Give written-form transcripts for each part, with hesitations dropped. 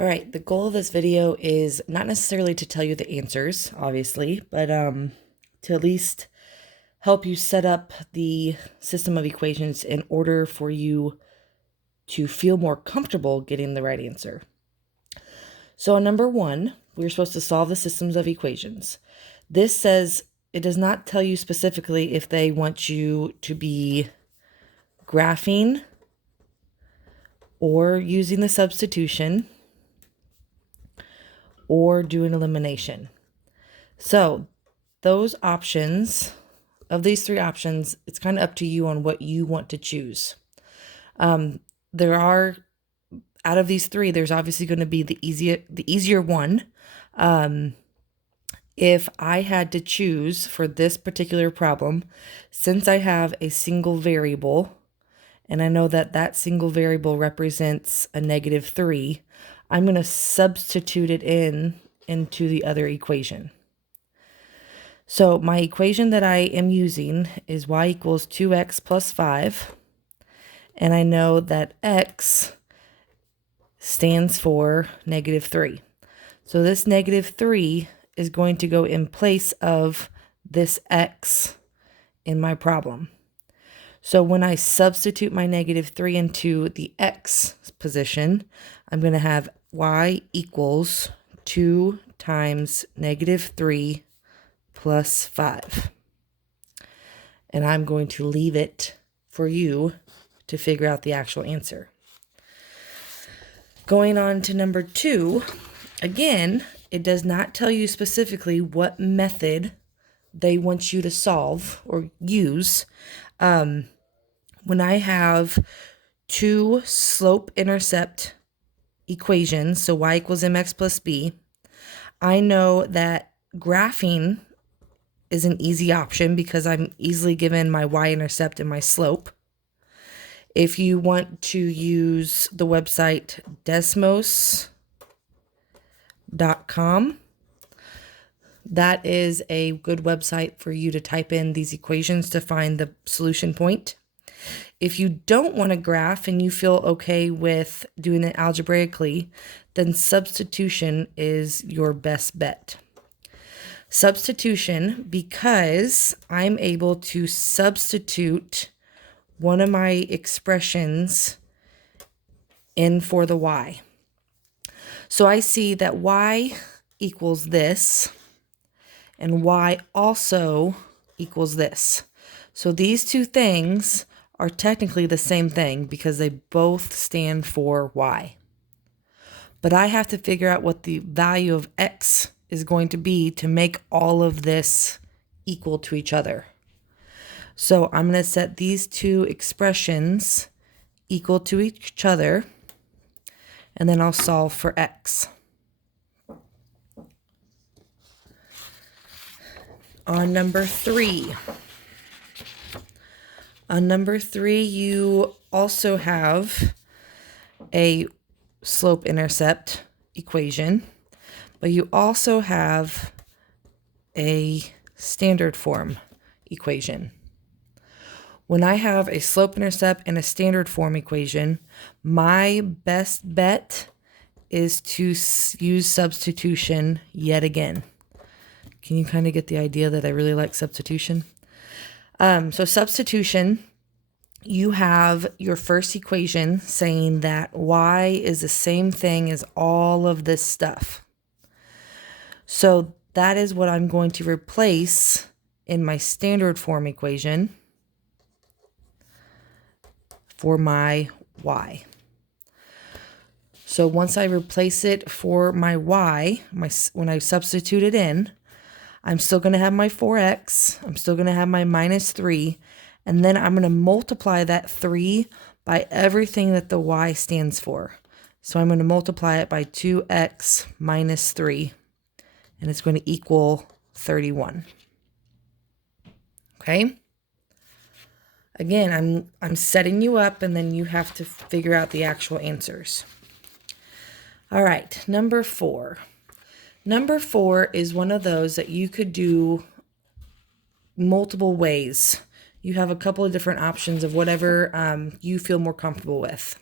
All right, the goal of this video is not necessarily to tell you the answers, obviously, but to at least help you set up the system of equations in order for you to feel more comfortable getting the right answer. So on number 1, we're supposed to solve the systems of equations. This says it does not tell you specifically if they want you to be graphing or using the substitution or doing elimination. So those options, of these 3 options, it's kind of up to you on what you want to choose. There are, out of these 3, there's obviously going to be the easier one. If I had to choose for this particular problem, since I have a single variable, and I know that that single variable represents a -3, I'm going to substitute it into the other equation. So my equation that I am using is y equals 2x plus 5, and I know that x stands for -3. So this -3 is going to go in place of this x in my problem. So when I substitute my -3 into the x position, I'm going to have y equals 2 times -3 plus 5. And I'm going to leave it for you to figure out the actual answer. Going on to number 2, again, it does not tell you specifically what method they want you to solve or use. When I have 2 slope-intercept equations, so y equals mx plus b, I know that graphing is an easy option because I'm easily given my y-intercept and my slope. If you want to use the website desmos.com, that is a good website for you to type in these equations to find the solution point. If you don't want to graph and you feel okay with doing it algebraically, then substitution is your best bet. Substitution, because I'm able to substitute one of my expressions in for the y. So I see that y equals this, and y also equals this. So these 2 things are technically the same thing because they both stand for y. But I have to figure out what the value of x is going to be to make all of this equal to each other. So I'm going to set these 2 expressions equal to each other, and then I'll solve for x. On number 3. On number 3, you also have a slope-intercept equation, but you also have a standard form equation. When I have a slope-intercept and a standard form equation, my best bet is to use substitution yet again. Can you kind of get the idea that I really like substitution? So substitution, you have your first equation saying that y is the same thing as all of this stuff. So that is what I'm going to replace in my standard form equation for my y. So once I replace it for my y, when I substitute it in, I'm still going to have my 4x, I'm still going to have my -3, and then I'm going to multiply that 3 by everything that the y stands for. So I'm going to multiply it by 2x minus 3, and it's going to equal 31. Okay? Again, I'm setting you up, and then you have to figure out the actual answers. All right, number 4. Number 4 is one of those that you could do multiple ways. You have a couple of different options of whatever you feel more comfortable with.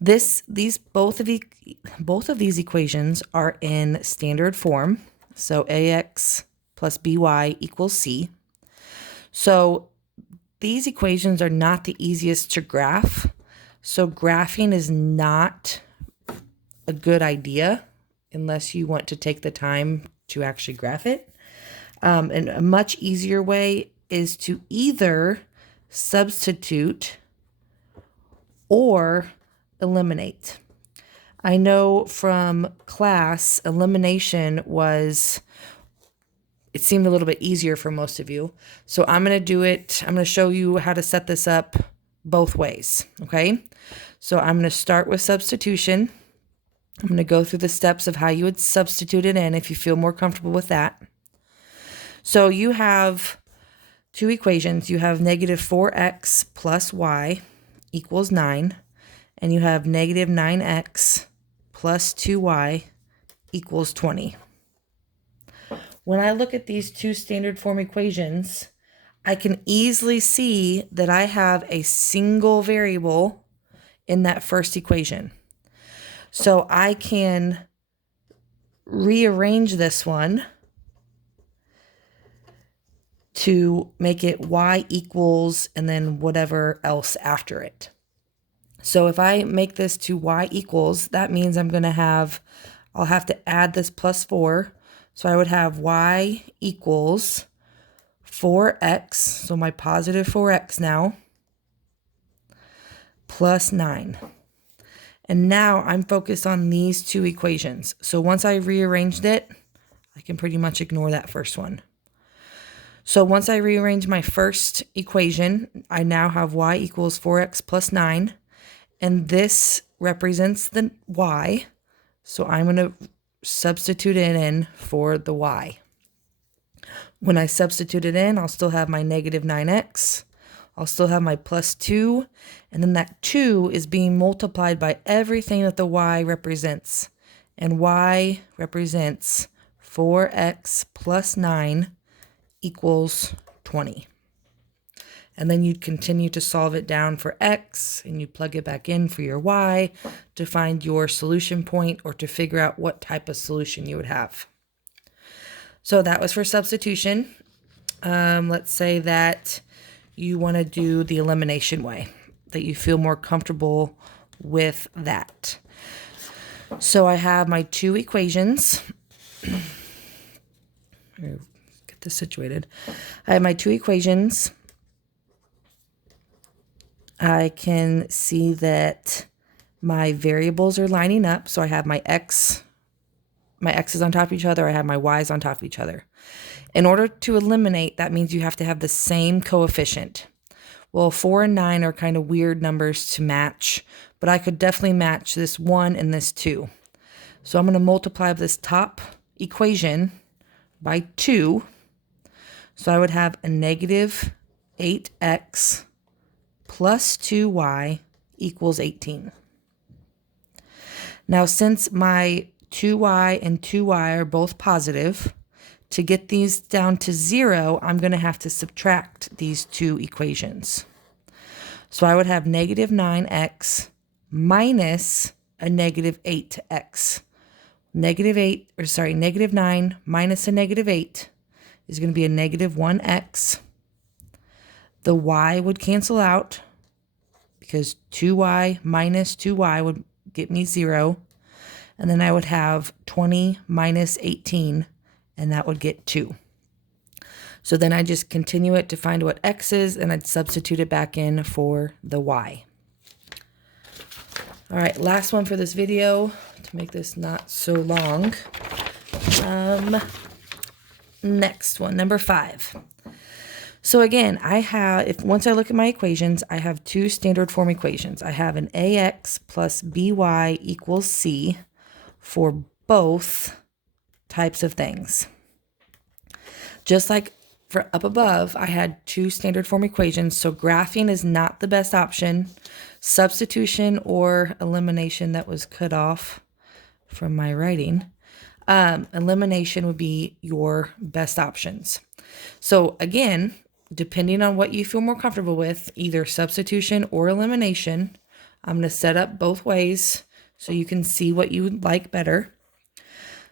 Both of these equations are in standard form. So ax plus by equals c. So these equations are not the easiest to graph. So graphing is not a good idea unless you want to take the time to actually graph it. And a much easier way is to either substitute or eliminate. I know from class, elimination it seemed a little bit easier for most of you. So I'm going to show you how to set this up both ways, okay? So I'm going to start with substitution. I'm going to go through the steps of how you would substitute it in if you feel more comfortable with that. So you have two equations. You have negative 4x plus y equals 9, and you have negative 9x plus 2y equals 20. When I look at these two standard form equations, I can easily see that I have a single variable in that first equation. So I can rearrange this one to make it y equals and then whatever else after it. So if I make this to y equals, that means I'll have to add this plus 4. So I would have y equals 4x, so my positive 4x now, plus 9. And now I'm focused on these two equations. So once I rearranged it, I can pretty much ignore that first one. So once I rearrange my first equation, I now have y equals 4x plus 9. And this represents the y. So I'm going to substitute it in for the y. When I substitute it in, I'll still have my negative 9x. I'll still have my plus 2. And then that 2 is being multiplied by everything that the y represents. And y represents 4x plus 9 equals 20. And then you'd continue to solve it down for x, and you plug it back in for your y to find your solution point or to figure out what type of solution you would have. So that was for substitution. Let's say that you want to do the elimination way, that you feel more comfortable with that. So I have my two equations. Get this situated. I have my two equations. I can see that my variables are lining up. So I have my x's on top of each other. I have my y's on top of each other. In order to eliminate, that means you have to have the same coefficient. Well, 4 and 9 are kind of weird numbers to match, but I could definitely match this 1 and this 2. So I'm going to multiply this top equation by 2. So I would have a negative 8x plus 2y equals 18. Now, since my 2y and 2y are both positive, to get these down to 0, I'm going to have to subtract these two equations. So I would have negative 9x minus a negative 8x. Negative 9 minus a negative 8 is going to be a negative 1x. The y would cancel out because 2y minus 2y would get me 0. And then I would have 20 minus 18, and that would get 2. So then I just continue it to find what x is, and I'd substitute it back in for the y. All right, last one for this video to make this not so long. Next one, number 5. So again, once I look at my equations, I have two standard form equations. I have an ax plus by equals c for both types of things. Just like for up above, I had two standard form equations, so graphing is not the best option. Substitution or elimination, that was cut off from my writing. Elimination would be your best options. So again, depending on what you feel more comfortable with, either substitution or elimination, I'm going to set up both ways so you can see what you would like better.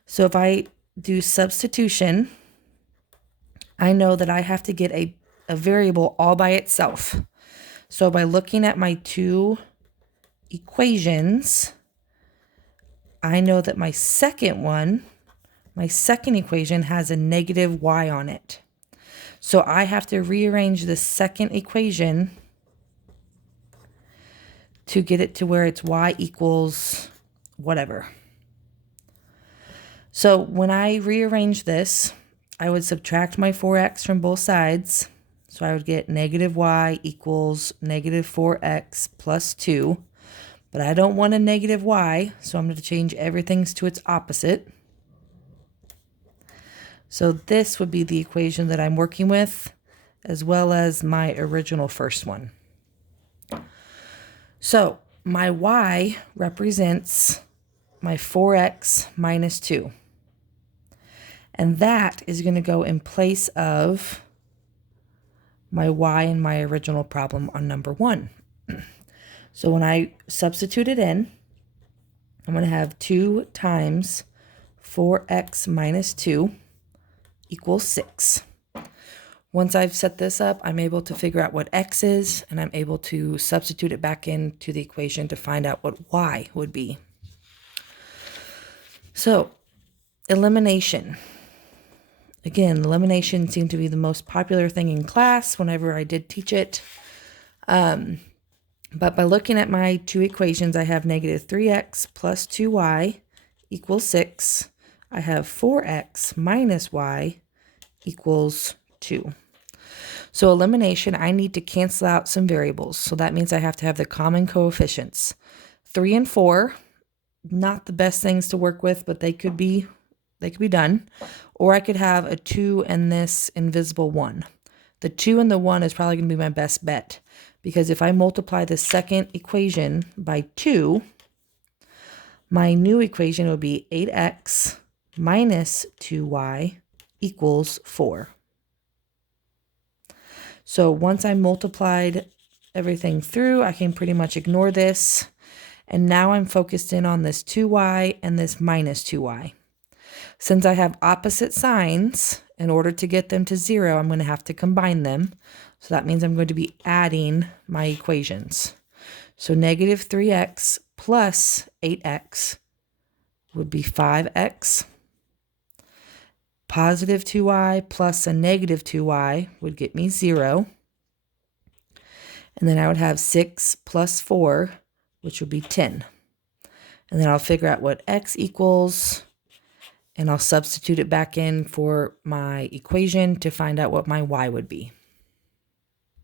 So if I do substitution, I know that I have to get a variable all by itself. So by looking at my two equations, I know that my second equation has a negative y on it. So I have to rearrange the second equation to get it to where it's y equals whatever. So when I rearrange this, I would subtract my 4x from both sides. So I would get negative y equals negative 4x plus 2. But I don't want a negative y, so I'm going to change everything to its opposite. So this would be the equation that I'm working with, as well as my original first one. So my y represents my 4x minus 2. And that is going to go in place of my y in my original problem on number 1. So when I substitute it in, I'm going to have 2 times 4x minus 2 equals 6. Once I've set this up, I'm able to figure out what x is, and I'm able to substitute it back into the equation to find out what y would be. So, elimination. Again, elimination seemed to be the most popular thing in class whenever I did teach it. But by looking at my two equations, I have negative 3x plus 2y equals 6. I have 4x minus y equals 2. So elimination, I need to cancel out some variables. So that means I have to have the common coefficients. 3 and 4, not the best things to work with, but they could be done. Or I could have a 2 and this invisible 1. The 2 and the 1 is probably going to be my best bet, because if I multiply the second equation by 2, my new equation would be 8x minus 2y equals 4. So once I multiplied everything through, I can pretty much ignore this. And now I'm focused in on this 2y and this minus 2y. Since I have opposite signs, in order to get them to 0, I'm going to have to combine them. So that means I'm going to be adding my equations. So negative 3x plus 8x would be 5x. Positive 2y plus a negative 2y would get me 0. And then I would have 6 plus 4, which would be 10. And then I'll figure out what x equals, and I'll substitute it back in for my equation to find out what my y would be.